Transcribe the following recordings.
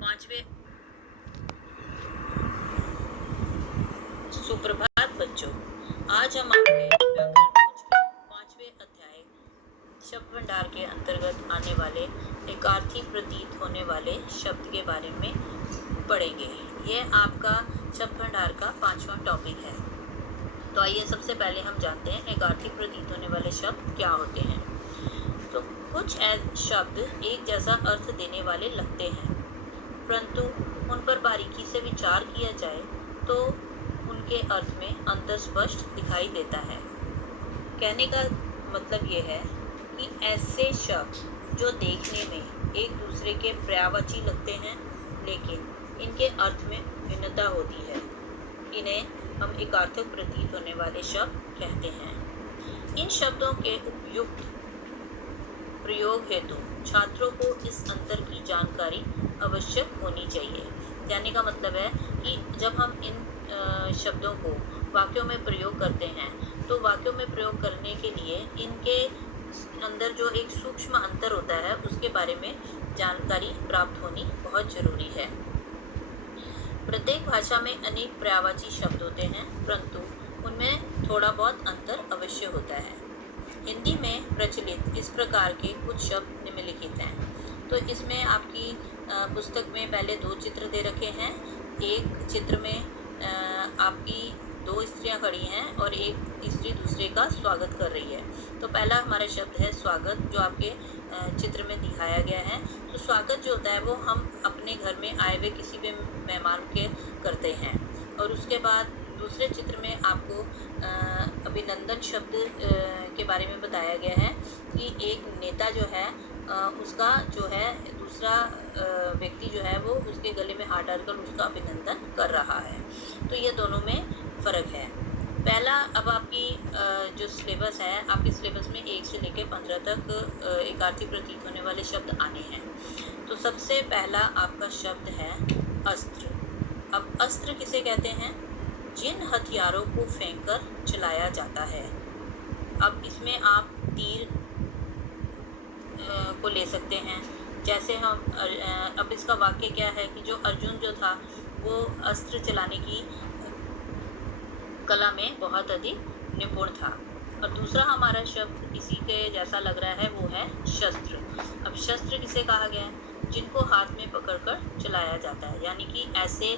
पांचवे सुप्रभात बच्चों, आज हम आपके व्याकरण कोश के पांचवे अध्याय शब्द भंडार के अंतर्गत आने वाले एकार्थी प्रतीत होने वाले शब्द के बारे में पढ़ेंगे। यह आपका शब्द भंडार का पांचवा टॉपिक है। तो आइए सबसे पहले हम जानते हैं एकार्थी प्रतीत होने वाले शब्द क्या होते हैं। तो कुछ शब्द एक जैसा अर्थ देने वाले लगते हैं, परंतु उन पर बारीकी से विचार किया जाए तो उनके अर्थ में अंतर स्पष्ट दिखाई देता है। कहने का मतलब ये है कि ऐसे शब्द जो देखने में एक दूसरे के पर्यायवाची लगते हैं, लेकिन इनके अर्थ में भिन्नता होती है, इन्हें हम एकार्थक प्रतीत होने वाले शब्द कहते हैं। इन शब्दों के उपयुक्त प्रयोग हेतु छात्रों को इस अंतर की जानकारी आवश्यक होनी चाहिए। कहने का मतलब है कि जब हम इन शब्दों को वाक्यों में प्रयोग करते हैं तो वाक्यों में प्रयोग करने के लिए इनके अंदर जो एक सूक्ष्म अंतर होता है उसके बारे में जानकारी प्राप्त होनी बहुत ज़रूरी है। प्रत्येक भाषा में अनेक पर्यायवाची शब्द होते हैं, परंतु उनमें थोड़ा बहुत अंतर अवश्य होता है। हिंदी में प्रचलित इस प्रकार के कुछ शब्द निम्नलिखित हैं। तो इसमें आपकी पुस्तक में पहले दो चित्र दे रखे हैं। एक चित्र में आपकी दो स्त्रियां खड़ी हैं और एक स्त्री दूसरे का स्वागत कर रही है। तो पहला हमारा शब्द है स्वागत, जो आपके चित्र में दिखाया गया है। तो स्वागत जो होता है वो हम अपने घर में आए हुए किसी भी मेहमान के करते हैं। और उसके बाद दूसरे चित्र में आपको अभिनंदन शब्द के बारे में बताया गया है कि एक नेता जो है उसका जो है दूसरा व्यक्ति जो है वो उसके गले में हाथ डालकर उसका अभिनंदन कर रहा है। तो ये दोनों में फ़र्क है। पहला, अब आपकी जो सिलेबस है, आपके सिलेबस में 1 से लेकर 15 तक एकार्थी प्रतीत होने वाले शब्द आने हैं। तो सबसे पहला आपका शब्द है अस्त्र। अब अस्त्र किसे कहते हैं? जिन हथियारों को फेंककर चलाया जाता है। अब इसमें आप तीर को ले सकते हैं। जैसे हम अब इसका वाक्य क्या है कि जो अर्जुन जो था वो अस्त्र चलाने की कला में बहुत अधिक निपुण था। और दूसरा हमारा शब्द इसी के जैसा लग रहा है, वो है शस्त्र। अब शस्त्र किसे कहा गया है? जिनको हाथ में पकड़कर चलाया जाता है, यानी कि ऐसे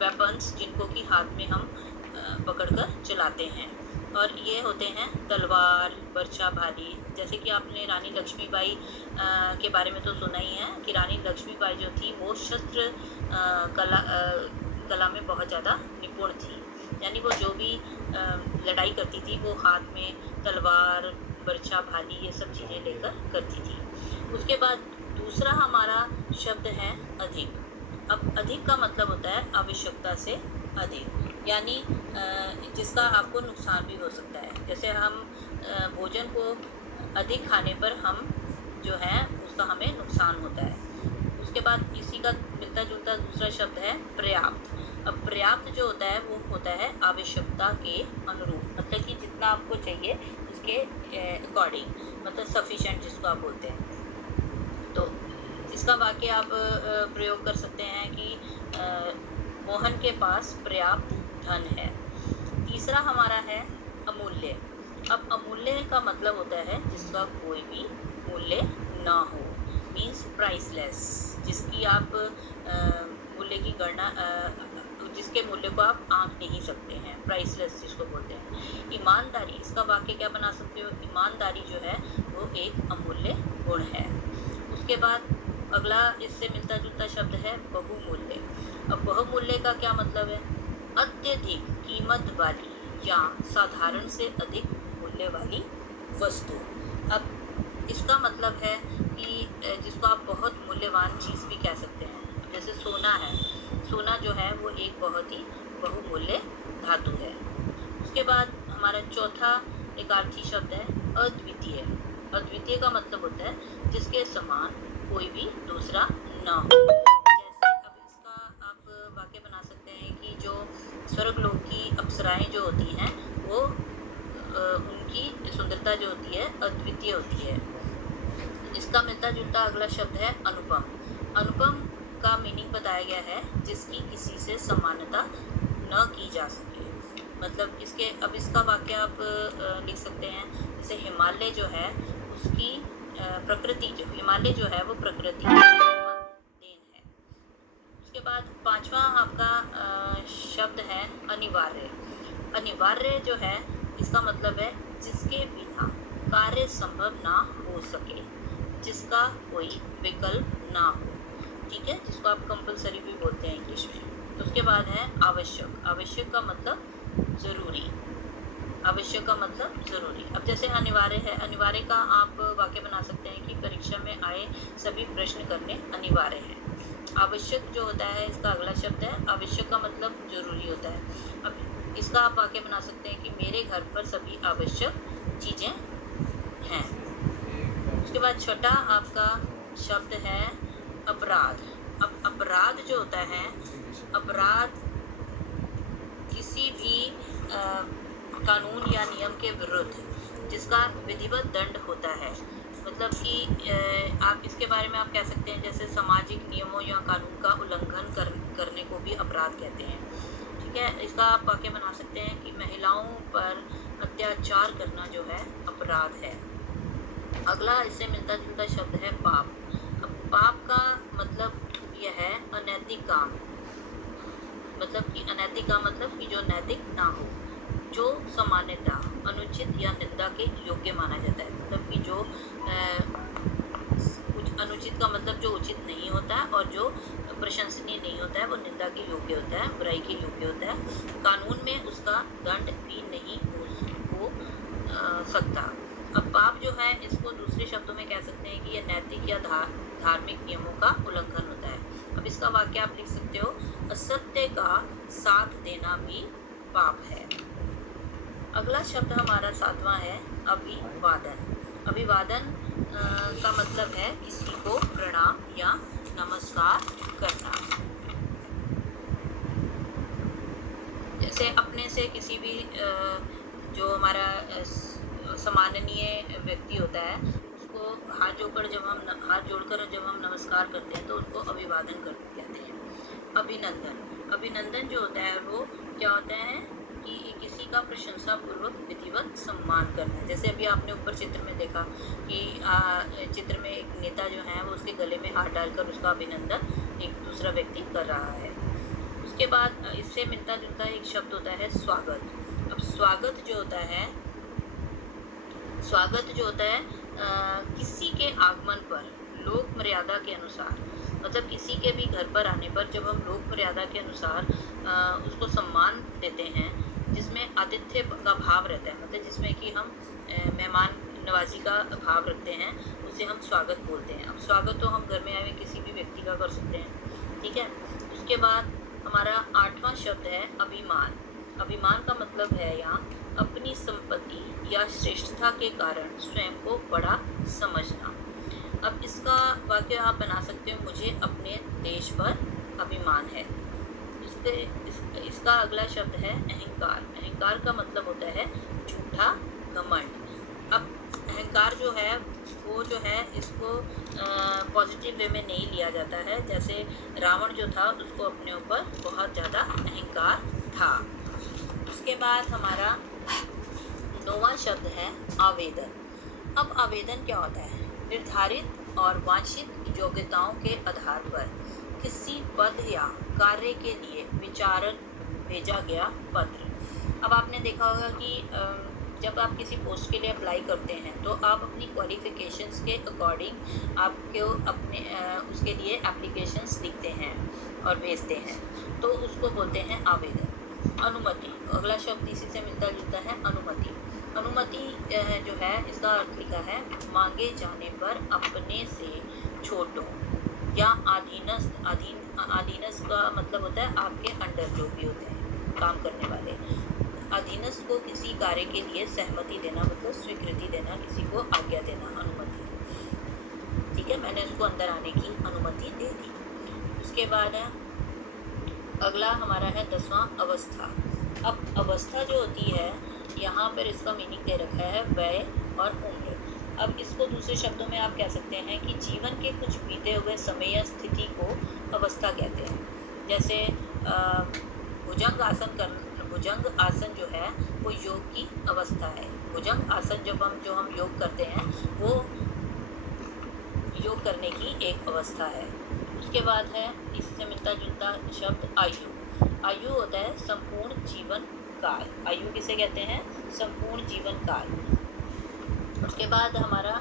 वेपन्स जिनको कि हाथ में हम पकड़कर चलाते हैं। और ये होते हैं तलवार, बर्छा, भाली। जैसे कि आपने रानी लक्ष्मीबाई के बारे में तो सुना ही है कि रानी लक्ष्मीबाई जो थी वो शस्त्र कला में बहुत ज़्यादा निपुण थी। यानी वो जो भी लड़ाई करती थी वो हाथ में तलवार, बर्छा, भाली ये सब चीज़ें लेकर करती थी। उसके बाद दूसरा हमारा शब्द है अधिक। अब अधिक का मतलब होता है आवश्यकता से अधिक, यानी जिसका आपको नुकसान भी हो सकता है। जैसे हम भोजन को अधिक खाने पर हम जो है उसका हमें नुकसान होता है। उसके बाद इसी का मिलता जुलता दूसरा शब्द है पर्याप्त। अब पर्याप्त जो होता है वो होता है आवश्यकता के अनुरूप, मतलब कि जितना आपको चाहिए उसके अकॉर्डिंग, मतलब सफिशेंट जिसको आप बोलते हैं। तो इसका वाक्य आप प्रयोग कर सकते हैं कि मोहन के पास पर्याप्त धन है। तीसरा हमारा है अमूल्य। अब अमूल्य का मतलब होता है जिसका कोई भी मूल्य ना हो, मीन्स प्राइसलेस, जिसकी आप मूल्य की गणना जिसके मूल्य को आप आंक नहीं सकते हैं, प्राइसलेस जिसको बोलते हैं। ईमानदारी, इसका वाक्य क्या बना सकते हो? ईमानदारी जो है वो एक अमूल्य गुण है। उसके बाद अगला इससे मिलता जुलता शब्द है बहुमूल्य। अब बहुमूल्य का क्या मतलब है? अत्यधिक कीमत वाली या साधारण से अधिक मूल्य वाली वस्तु। अब इसका मतलब है कि जिसको आप बहुत मूल्यवान चीज़ भी कह सकते हैं। जैसे सोना है, सोना जो है वो एक बहुत ही बहुमूल्य धातु है। उसके बाद हमारा चौथा एकार्थी शब्द है अद्वितीय। अद्वितीय का मतलब होता है जिसके समान कोई भी दूसरा ना हो। जैसे अब इसका आप वाक्य बना सकते हैं कि जो स्वर्गलोक की अप्सराएं जो होती हैं वो उनकी सुंदरता जो होती है अद्वितीय होती है। इसका मिलता जुलता अगला शब्द है अनुपम। अनुपम का मीनिंग बताया गया है जिसकी किसी से समानता न की जा सके। मतलब अब इसका वाक्य आप लिख सकते हैं, जैसे हिमालय जो है उसकी प्रकृति, जो हिमालय जो है वो प्रकृति की देन है। उसके बाद पांचवा आपका शब्द है अनिवार्य। अनिवार्य जो है इसका मतलब है जिसके बिना कार्य संभव ना हो सके, जिसका कोई विकल्प ना हो, ठीक है, जिसको आप कंपलसरी भी बोलते हैं इंग्लिश में। तो उसके बाद है आवश्यक। आवश्यक का मतलब ज़रूरी। आवश्यक का मतलब ज़रूरी। अब जैसे अनिवार्य है, अनिवार्य का आप वाक्य बना सकते हैं कि परीक्षा में आए सभी प्रश्न करने अनिवार्य हैं। आवश्यक जो होता है इसका अगला शब्द है आवश्यक का मतलब ज़रूरी होता है। अब इसका आप वाक्य बना सकते हैं कि मेरे घर पर सभी आवश्यक चीज़ें हैं। उसके बाद छठा आपका शब्द है अपराध। अब अपराध जो होता है, अपराध किसी भी कानून या नियम के विरुद्ध जिसका विधिवत दंड होता है। मतलब कि आप इसके बारे में आप कह सकते हैं जैसे सामाजिक नियमों या कानून का उल्लंघन करने को भी अपराध कहते हैं, ठीक है। इसका आप वाक्य बना सकते हैं कि महिलाओं पर अत्याचार करना जो है अपराध है। अगला इससे मिलता जुलता शब्द है पाप। अब पाप का मतलब यह है अनैतिक काम। मतलब कि अनैतिक का मतलब कि जो नैतिक ना हो, जो सामान्यता अनुचित या निंदा के योग्य माना जाता है। मतलब कि जो अनुचित का मतलब जो उचित नहीं होता है और जो प्रशंसनीय नहीं होता है वो निंदा के योग्य होता है, बुराई के योग्य होता है। कानून में उसका दंड भी नहीं हो सकता। अब पाप जो है इसको दूसरे शब्दों में कह सकते हैं कि यह नैतिक या धार्मिक नियमों का उल्लंघन होता है। अब इसका वाक्य आप लिख सकते हो, असत्य का साथ देना भी पाप है। अगला शब्द हमारा सातवां है अभिवादन। अभिवादन का मतलब है किसी को प्रणाम या नमस्कार करना। जैसे अपने से किसी भी जो हमारा सम्माननीय व्यक्ति होता है उसको हाथ जोड़कर जब हम नमस्कार करते हैं तो उसको अभिवादन कहते हैं। अभिनंदन। अभिनंदन जो होता है वो क्या होता है कि किसी का प्रशंसापूर्वक विधिवत सम्मान करना। जैसे अभी आपने ऊपर चित्र में देखा कि चित्र में एक नेता जो है वो उसके गले में हाथ डालकर उसका अभिनंदन एक दूसरा व्यक्ति कर रहा है। उसके बाद इससे मिलता जुलता एक शब्द होता है स्वागत। अब स्वागत जो होता है किसी के आगमन पर लोक मर्यादा के अनुसार, मतलब किसी के भी घर पर आने पर जब हम लोक मर्यादा के अनुसार उसको सम्मान देते हैं, जिसमें आतिथ्य का भाव रहता है, मतलब जिसमें कि हम मेहमान नवाजी का भाव रखते हैं, उसे हम स्वागत बोलते हैं। अब स्वागत तो हम घर में आए हुए किसी भी व्यक्ति का कर सकते हैं, ठीक है। उसके बाद हमारा आठवां शब्द है अभिमान। अभिमान का मतलब है यहाँ अपनी संपत्ति या श्रेष्ठता के कारण स्वयं को बड़ा समझना। अब इसका वाक्य आप बना सकते हो, मुझे अपने देश पर अभिमान है। इसका अगला शब्द है अहंकार। अहंकार का मतलब होता है झूठा घमंड। अब अहंकार जो है वो जो है इसको पॉजिटिव वे में नहीं लिया जाता है। जैसे रावण जो था उसको अपने ऊपर बहुत ज़्यादा अहंकार था। उसके बाद हमारा 9वां शब्द है आवेदन। अब आवेदन क्या होता है? निर्धारित और वांछित योग्यताओं के आधार पर किसी पद या कार्य के लिए विचारण भेजा गया पत्र। अब आपने देखा होगा कि जब आप किसी पोस्ट के लिए अप्लाई करते हैं तो आप अपनी क्वालिफ़िकेशंस के अकॉर्डिंग आपको अपने उसके लिए एप्लीकेशंस लिखते हैं और भेजते हैं, तो उसको बोलते हैं आवेदन। अनुमति, अगला शब्द इसी से मिलता जुलता है अनुमति। अनुमति जो है इसका अर्थ लिखा है मांगे जाने पर अपने से छोटों या अधीनस्थ का मतलब होता है आपके अंडर जो भी होते हैं काम करने वाले। अधीनस्थ को किसी कार्य के लिए सहमति देना मतलब स्वीकृति देना, किसी को आज्ञा देना, अनुमति, ठीक है। मैंने उसको अंदर आने की अनुमति दे दी। उसके बाद है अगला हमारा है 10वां अवस्था। अब अवस्था जो होती है यहाँ पर इसका मीनिंग दे रखा है वय और उम्र। अब इसको दूसरे शब्दों में आप कह सकते हैं कि जीवन के कुछ बीते हुए समय या स्थिति को अवस्था कहते हैं। जैसे भुजंग आसन जो है वो योग की अवस्था है। भुजंग आसन जो हम योग करते हैं वो योग करने की एक अवस्था है। उसके बाद है इससे मिलता जुलता शब्द आयु। आयु होता है संपूर्ण जीवन काल। आयु किसे कहते हैं? संपूर्ण जीवन काल। उसके बाद हमारा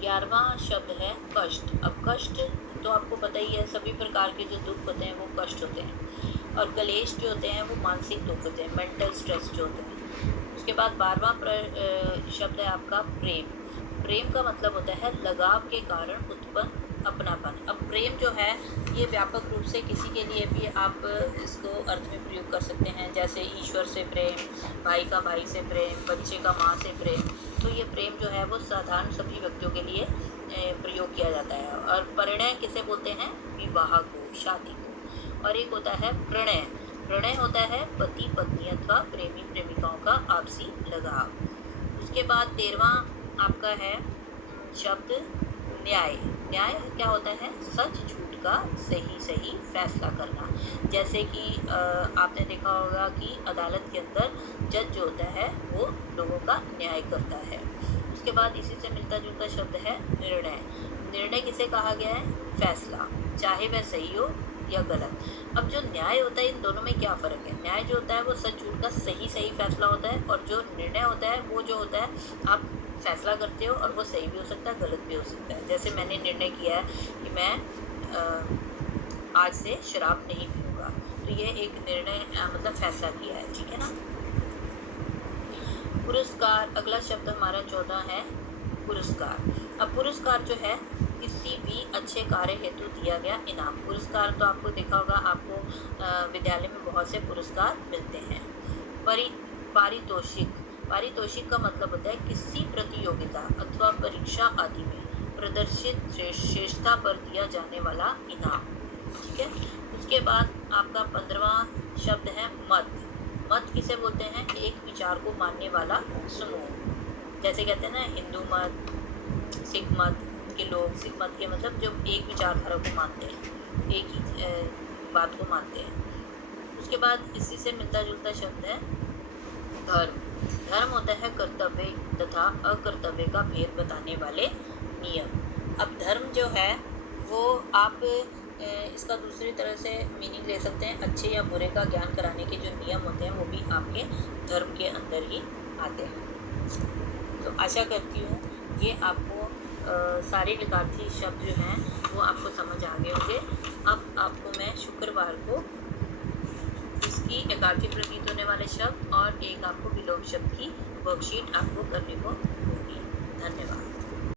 11वां शब्द है कष्ट। अब कष्ट तो आपको पता ही है, सभी प्रकार के जो दुख होते हैं वो कष्ट होते हैं, और कलेश जो होते हैं वो मानसिक दुख होते हैं, मेंटल स्ट्रेस जो होते हैं। उसके बाद 12वां शब्द है आपका प्रेम। प्रेम का मतलब होता है लगाव के कारण उत्पन्न अपनापन। अब प्रेम जो है ये व्यापक रूप से किसी के लिए भी आप इसको अर्थ में प्रयोग कर सकते हैं, जैसे ईश्वर से प्रेम, भाई का भाई से प्रेम, बच्चे का माँ से प्रेम। तो ये प्रेम जो है वो साधारण सभी व्यक्तियों के लिए प्रयोग किया जाता है। और परिणय किसे बोलते हैं? विवाह को, शादी को। और एक होता है प्रणय। प्रणय होता है पति पत्नी अथवा प्रेमी प्रेमिकाओं का आपसी लगाव। उसके बाद 13वां आपका है शब्द न्याय। न्याय क्या होता है? सच झूठ का सही फैसला करना। जैसे कि आपने देखा होगा कि अदालत के अंदर जज जो होता है वो लोगों का न्याय करता है। उसके बाद इसी से मिलता जुलता शब्द है निर्णय। निर्णय किसे कहा गया है? फैसला, चाहे वह सही हो या गलत। अब जो न्याय होता है इन दोनों में क्या फ़र्क है? न्याय जो होता है वो सच झूठ का सही फैसला होता है, और जो निर्णय होता है वो जो होता है आप फैसला करते हो और वो सही भी हो सकता है, गलत भी हो सकता है। जैसे मैंने निर्णय किया है कि मैं आज से शराब नहीं पीऊँगा, तो ये एक निर्णय मतलब फैसला किया है, ठीक है ना। पुरस्कार, अगला शब्द हमारा 14 है पुरस्कार। अब पुरस्कार जो है किसी भी अच्छे कार्य हेतु दिया गया इनाम। पुरस्कार तो आपको देखा होगा, आपको विद्यालय में बहुत से पुरस्कार मिलते हैं। पारितोषिक। पारितोषिक का मतलब होता है किसी प्रतियोगिता अथवा परीक्षा आदि में प्रदर्शित श्रेष्ठता पर दिया जाने वाला इनाम, ठीक है। उसके बाद आपका 15वां शब्द है मत। मत किसे बोलते हैं? एक विचार को मानने वाला समूह। जैसे कहते हैं ना हिंदू मत, सिख मत के लोग, सिख मत के मतलब जो एक विचारधारा को मानते हैं, एक ही बात को मानते हैं। उसके बाद इसी से मिलता जुलता शब्द है धर्म। धर्म होता है कर्तव्य तथा अकर्तव्य का भेद बताने वाले नियम। अब धर्म जो है वो आप इसका दूसरी तरह से मीनिंग ले सकते हैं, अच्छे या बुरे का ज्ञान कराने के जो नियम होते हैं वो भी आपके धर्म के अंदर ही आते हैं। तो आशा करती हूँ ये आपको सारे विकार्थी शब्द जो हैं वो आपको समझ आ गए होंगे। अब आपको मैं शुक्रवार को इसकी एकार्थी प्रतीत होने वाले शब्द और एक आपको विलोप शब्द की वर्कशीट आपको करने को होगी। धन्यवाद।